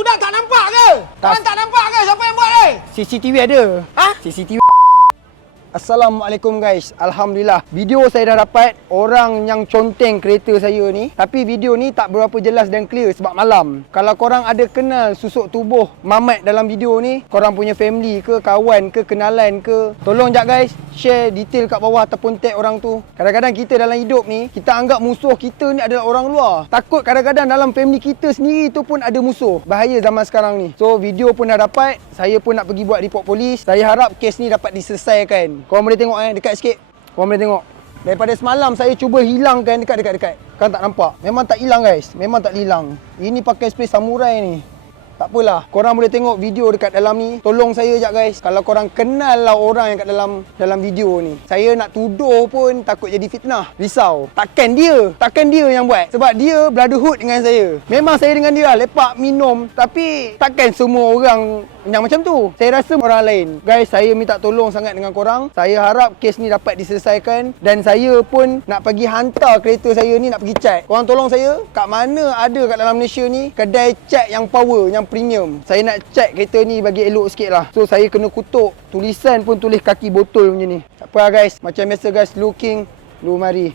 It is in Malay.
budak tak nampak ke? Korang tak nampak ke siapa yang buat ni? CCTV ada. Ha? CCTV. Assalamualaikum guys. Alhamdulillah. Video saya dah dapat orang yang conteng kereta saya ni. Tapi video ni tak berapa jelas dan clear sebab malam. Kalau korang ada kenal susuk tubuh Mamat dalam video ni, korang punya family ke, kawan ke, kenalan ke, tolong jap guys, share detail kat bawah ataupun tag orang tu. Kadang-kadang kita dalam hidup ni, kita anggap musuh kita ni adalah orang luar. Takut kadang-kadang dalam family kita sendiri tu pun ada musuh. Bahaya zaman sekarang ni. So video pun dah dapat. Saya pun nak pergi buat report polis. Saya harap kes ni dapat diselesaikan. Korang boleh tengok dekat sikit. Korang boleh tengok. Daripada semalam saya cuba hilangkan dekat. Kan tak nampak. Memang tak hilang guys. Memang tak hilang. Ini pakai spray samurai ni. Tak apalah. Korang boleh tengok video dekat dalam ni. Tolong saya jap guys. Kalau korang kenal lah orang yang kat dalam video ni. Saya nak tuduh pun takut jadi fitnah. Risau. Takkan dia yang buat. Sebab dia brotherhood dengan saya. Memang saya dengan dia lepak minum. Tapi takkan semua orang yang macam tu. Saya rasa orang lain. Guys, saya minta tolong sangat dengan korang. Saya harap kes ni dapat diselesaikan. Dan saya pun nak pergi hantar kereta saya ni, nak pergi cat. Korang tolong saya. Kat mana ada kat dalam Malaysia ni kedai cat yang power, yang premium. Saya nak cat kereta ni bagi elok sikit lah. So saya kena kutuk. Tulisan pun tulis kaki botol macam ni. Tak apa lah guys. Macam biasa guys, looking, lu mari.